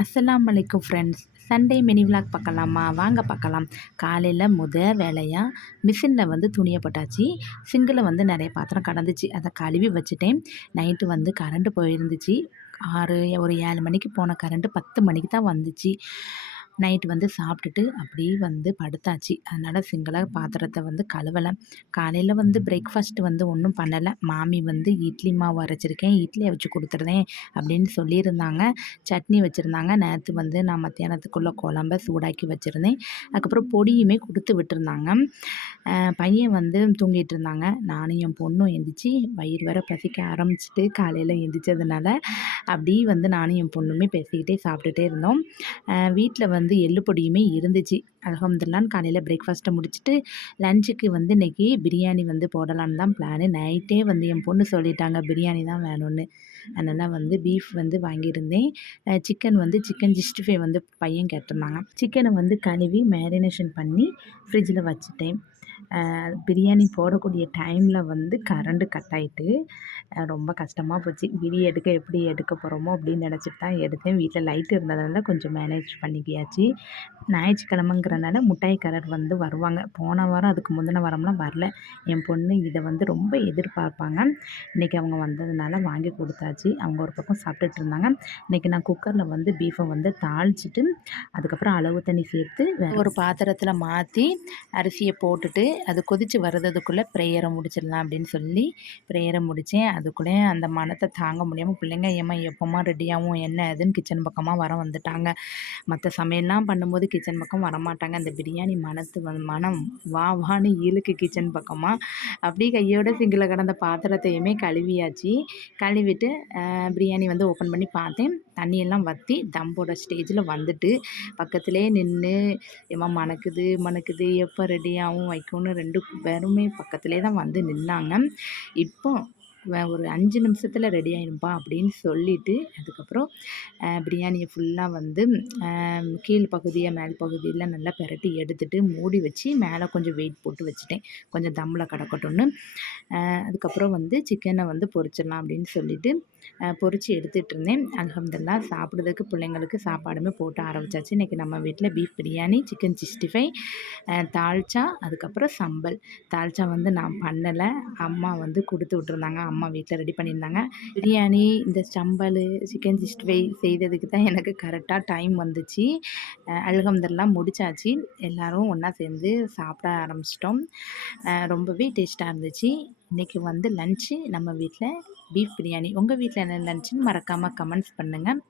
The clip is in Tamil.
அஸ்ஸலாமு அலைக்கும் ஃப்ரெண்ட்ஸ். சண்டே மினி விலாக் பார்க்கலாமா? வாங்க பார்க்கலாம். காலையில் வேலையாக மிஷினில் துணியை போட்டாச்சு. சிங்கில் நிறைய பாத்திரம் கடந்துச்சு, அதை கழுவி வச்சுட்டேன். நைட்டு கரண்ட்டு போயிருந்துச்சு. ஒரு 7 மணிக்கு போன கரண்ட்டு 10 மணிக்கு தான் வந்துச்சு. நைட்டு சாப்பிட்டுட்டு அப்படியே படுத்தாச்சு. அதனால் சிங்கிளாக பாத்திரத்தை கழுவலை. காலையில் பிரேக்ஃபாஸ்ட்டு ஒன்றும் பண்ணலை. மாமி இட்லி மாவு அரைச்சிருக்கேன், இட்லியை வச்சு கொடுத்துருந்தேன் அப்படின்னு சொல்லியிருந்தாங்க. சட்னி வச்சுருந்தாங்க. நேற்று நான் மத்தியானத்துக்குள்ளே குழம்ப சூடாக்கி வச்சுருந்தேன். அதுக்கப்புறம் பொடியுமே கொடுத்து விட்டுருந்தாங்க. பையன் தூங்கிட்டு இருந்தாங்க. நானும் என் பொண்ணும் எந்திரிச்சு வயிறு வேற பசிக்க ஆரம்பிச்சிட்டு காலையில் எந்திரிச்சதுனால அப்படியே நானும் என் பொண்ணுமே பேசிக்கிட்டே சாப்பிட்டுட்டே இருந்தோம். வீட்டில் எள்ளு பொடியுமே இருந்துச்சு. அல்ஹம்துலில்லாஹ்னு காலையில் பிரேக்ஃபாஸ்ட்டை முடிச்சுட்டு லஞ்சுக்கு இன்றைக்கி பிரியாணி போடலான்னு தான் பிளானு. நைட்டே என் பொண்ணு சொல்லிட்டாங்க பிரியாணி தான் வேணும்னு. அதனால் பீஃப் வாங்கியிருந்தேன். சிக்கன் சிக்கன் 65 பையன் கேட்டிருந்தாங்க. சிக்கனை கழுவி மேரினேஷன் பண்ணி ஃப்ரிட்ஜில் வச்சுட்டேன். பிரியாணி போடக்கூடிய டைமில் கரண்ட்டு கட் ஆகிட்டு ரொம்ப கஷ்டமாக போச்சு. எடுக்க எப்படி எடுக்க போகிறோமோ அப்படின்னு நினச்சிட்டு தான் எடுத்தேன். வீட்டில் லைட் இருந்ததுனால கொஞ்சம் மேனேஜ் பண்ணிக்கியாச்சு. ஞாயிற்றுக்கிழமைங்கிறனால முட்டாய்க்காரர் வருவாங்க. போன வாரம் அதுக்கு முந்தின வாரம்லாம் வரல. என் பொண்ணு இதை ரொம்ப எதிர்பார்ப்பாங்க. இன்றைக்கி அவங்க வந்ததுனால வாங்கி கொடுத்தாச்சு. அவங்க ஒரு பக்கம் சாப்பிட்டுட்டு இருந்தாங்க. இன்றைக்கி நான் குக்கரில் பீஃபை தாளிச்சிட்டு அதுக்கப்புறம் அளவு தண்ணி சேர்த்து ஒரு பாத்திரத்தில் மாற்றி அரிசியை போட்டுட்டு அது கொதித்து வர்றதுக்குள்ளே ப்ரேயரை முடிச்சிடலாம் அப்படின்னு சொல்லி ப்ரேயரை முடித்தேன். அதுக்குள்ளே அந்த மனத்தை தாங்க முடியாமல் பிள்ளைங்க ஏம்மா எப்போம்மா ரெடியாகும் என்ன அதுன்னு கிச்சன் பக்கமாக வந்துட்டாங்க. மற்ற சமையல்லாம் பண்ணும்போது கிச்சன் பக்கம் வரமாட்டாங்க. அந்த பிரியாணி மனம் வான்னு இழுக்கு கிச்சன் பக்கமாக. அப்படியே கையோட சிங்கில் கடந்த பாத்திரத்தையுமே கழுவியாச்சு. கழுவிட்டு பிரியாணி ஓப்பன் பண்ணி பார்த்தேன். தண்ணியெல்லாம் வற்றி தம் போட ஸ்டேஜில் வந்துட்டு பக்கத்துலேயே நின்று ஏம்மா மணக்குது எப்போ ரெடியாகவும் வைக்கும்னு 2 பேருமே பக்கத்துலேயே தான் நின்னாங்க. இப்போ ஒரு 5 நிமிஷத்தில் ரெடி ஆகிடும்பா அப்படின்னு சொல்லிவிட்டு அதுக்கப்புறம் பிரியாணியை ஃபுல்லாக கீழ் பகுதியை மேல் பகுதியில் நல்லா பெரட்டி எடுத்துகிட்டு மூடி வச்சு மேலே கொஞ்சம் வெயிட் போட்டு வச்சுட்டேன், கொஞ்சம் தம்மில் கிடக்கட்டும்னு. அதுக்கப்புறம் சிக்கனை பொரிச்சிடலாம் அப்படின்னு சொல்லிவிட்டு பொரித்து எடுத்துகிட்டு இருந்தேன். அல்ஹம்துலில்லாஹ் சாப்பிட்றதுக்கு பிள்ளைங்களுக்கு சாப்பாடுமே போட்டு ஆரம்பித்தாச்சு. இன்றைக்கி நம்ம வீட்டில் பீஃப் பிரியாணி, சிக்கன் 65, தால்ச்சா, அதுக்கப்புறம் சம்பல். தால்ச்சா நான் பண்ணலை, அம்மா கொடுத்து விட்டுருந்தாங்க. அம்மா வீட்டில் ரெடி பண்ணியிருந்தாங்க. பிரியாணி இந்த சம்பல் சிக்கன் 65 செய்ததுக்கு தான் எனக்கு கரெக்டாக டைம் வந்துச்சு. அல்ஹம்துலில்லாஹ் முடிச்சாச்சு. எல்லோரும் ஒன்றா சேர்ந்து சாப்பிட ஆரம்பிச்சிட்டோம். ரொம்பவே டேஸ்ட்டாக இருந்துச்சு. இன்றைக்கி லன்ச்சு நம்ம வீட்டில் பீஃப் பிரியாணி. உங்கள் வீட்டில் என்ன லன்ச்சுன்னு மறக்காமல் கமெண்ட்ஸ் பண்ணுங்கள்.